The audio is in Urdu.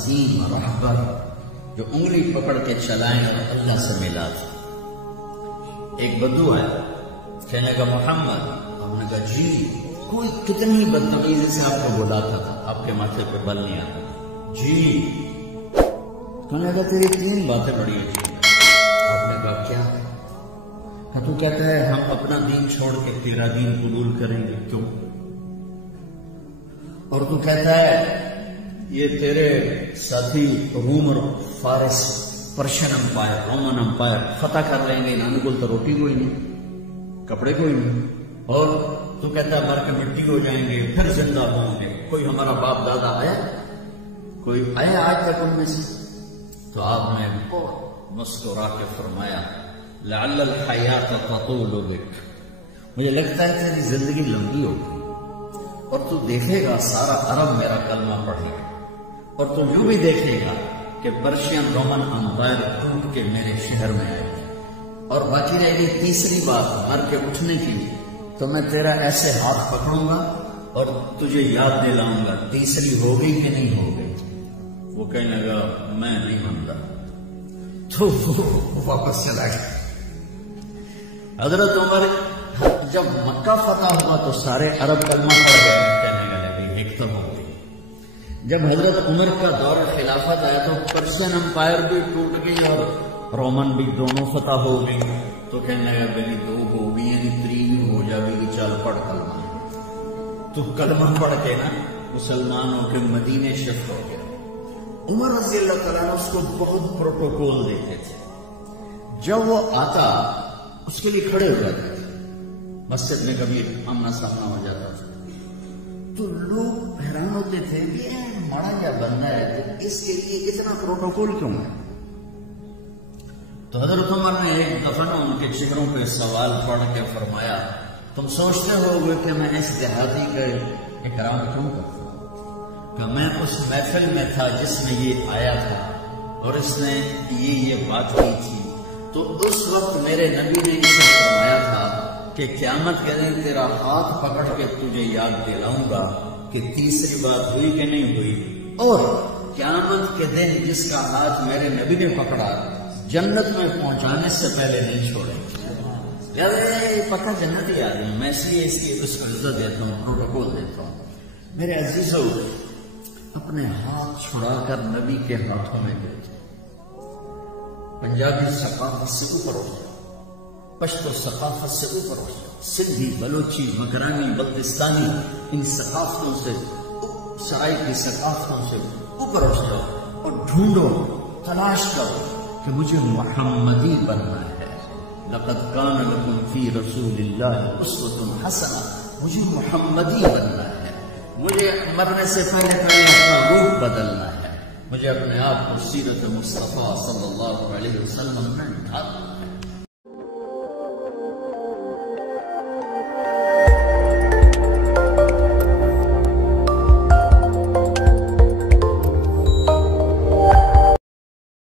عظیم رہبر جو انگلی پکڑ کے چلائیں اور اللہ سے ملا تھا۔ ایک بدو آیا، کہنے کا محمد، ہم نے کہا جی، کوئی کتنی بدتمیزی سے آپ کو بلاتا تھا، آپ کے ماتھے پہ بل نہیں آتا جی۔ کہنے کا تیری 3 باتیں بڑی اچھی۔ آپ نے کہا کیا؟ کہ تو کہتا ہے ہم اپنا دین چھوڑ کے تیرا دین قبول کریں گے، کیوں؟ اور تو کہتا ہے یہ تیرے ساتھی روم اور فارس، پرشین امپائر، رومن امپائر فتح کر لیں گے، انہوں نے بولتا روٹی کوئی نہیں، کپڑے کوئی نہیں، اور تو کہتا ہے مر کے مٹی ہو جائیں گے، پھر زندہ ہوں گے، کوئی ہمارا باپ دادا آیا؟ کوئی آیا آج تک ان میں سے؟ تو آپ نے بہت مسکرا کے فرمایا لعل الحیات تطول بک، مجھے لگتا ہے تیری زندگی لمبی ہوگی اور تو دیکھے گا سارا عرب میرا کلمہ پڑھے گا، اور تو یوں بھی دیکھے گا کہ پرشین رومن امپائر ٹوٹ کے میرے شہر میں آئے گی، اور باقی رہے گی تیسری بات مر کے اٹھنے کی، تو میں تیرا ایسے ہاتھ پکڑوں گا اور تجھے یاد دلاؤں گا تیسری ہوگی کہ نہیں ہوگی۔ وہ کہنے لگا میں نہیں مانتا، تو وہ واپس چلا گیا۔ حضرت عمر جب مکہ فتح ہوا تو سارے عرب کلمہ پڑھ گئے، کہنے لگے ایک تو ہو گئی۔ جب حضرت عمر کا دور خلافت آیا تو پرشین امپائر بھی ٹوٹ گئی اور رومن بھی دونوں فتح ہو گئی، تو کہنے لگا میری 2 ہو گئی، یعنی 3 ہو جائے گی، چل پڑھ کلمہ۔ تو کلمہ پڑھ کے نا مسلمان ہو کے مدینے شفٹ ہو گیا۔ عمر رضی اللہ تعالیٰ نے اس کو بہت پروٹوکول دیتے تھے، جب وہ آتا اس کے لیے کھڑے ہو جاتے تھے، مسجد میں کبھی آمنا سامنا ہو جاتا تھا تو لوگ حیران ہوتے تھے یہ مڑا یا بندہ ہے تو اس کے لیے اتنا پروٹوکول کیوں ہے؟ تو حضرت عمر نے ایک دفعہ ان کے چہروں پہ سوال پڑھ کے فرمایا تم سوچتے ہو گے کہ میں اس دیہاتی کا اکرام کیوں کرتا ہوں؟ کہ میں اس محفل میں تھا جس میں یہ آیا تھا اور اس نے یہ بات کی تھی، تو اس وقت میرے نبی نے اسے فرمایا تھا کہ قیامت کے دن تیرا ہاتھ پکڑ کے تجھے یاد دلاؤں گا کہ تیسری بات ہوئی کہ نہیں ہوئی، اور قیامت کے دن جس کا ہاتھ میرے نبی نے پکڑا جنت میں پہنچانے سے پہلے نہیں چھوڑے۔ پکا جنت ہی آدمی، میں اس لیے اس کو عزت دیتا ہوں، پروٹوکول دیتا ہوں۔ میرے عزیزو، اپنے ہاتھ چھڑا کر نبی کے ہاتھوں میں دے دو۔ پنجابی ثقافت سے اوپر اٹھ جاؤ، پشتو ثقافت سے اوپر اٹھ جاؤ، سندھی، بلوچی، مکرانی، بلتستانی، ان ثقافتوں سے، سرائی کی ثقافتوں سے اوپر اٹھ جاؤ اور ڈھونڈو، تلاش کرو کہ مجھے محمدی بننا ہے۔ لقد کان لکم فی رسول اللہ اسوۃ حسنہ، مجھے محمدی بننا ہے، مجھے مرنے سے پہلے اپنا روح بدلنا ہے، مجھے اپنے آپ کو سیرت مصطفیٰ صلی اللہ علیہ وسلم میں ڈھالنا